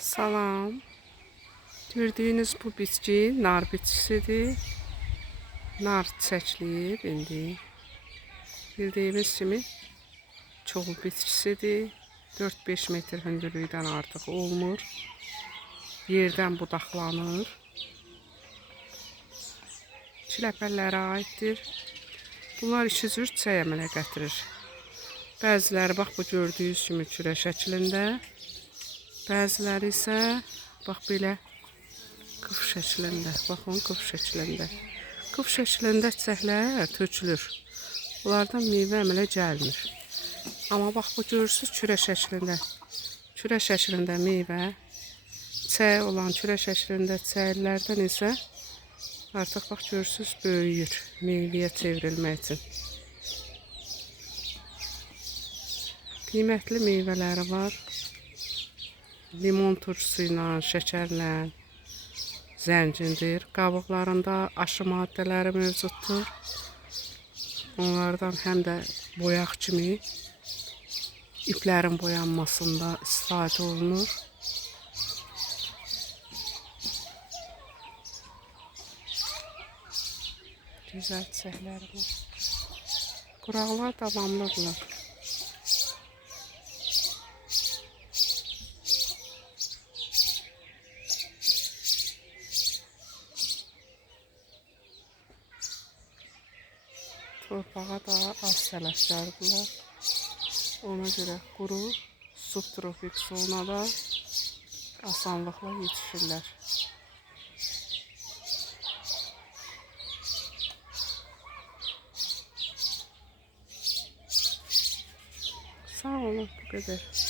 Salam. Gördüyünüz bu bitki nar bitkisidir. Nar çiçəkləyib indi. Bildiyimiz kimi çoğul bitkisidir. 4-5 metr hündürlükdən artıq olmur. Yerdən budaqlanır. Çiləpəllərə aiddir. Bunlar iki cür çiçək əmələ gətirir. Bəziləri bax bu gördüyünüz kimi kürə şəklində. Bəziləri isə bax belə qıf şəklində. Baxın qıf şəklində. Qıf şəklində çiçəklər tökülür. Bunlardan meyvə əmələ gəlmir. Amma bax bu görürsüz kürə şəklində. Kürə şəklində meyvə, çiçək olan kürə şəklində çiçəklərdən isə artıq bax görürsüz böyüyür meyvəyə çevrilmək üçün. Qiymətli meyvələri var. Limon turşusu ilə, şəkərlə, zəncindir. Qabıqlarında aşı maddələri mövcuddur. Onlardan həm də boyaq kimi iplərin boyanmasında istifadə olunur. Gözəl çiçəklər var. Quraqlar davamlıdırlar. Torpağa da az tələslərdirlər. Ona görə quru subtropik zonada asanlıqla yetişirlər. Sağ olun, bu qədər.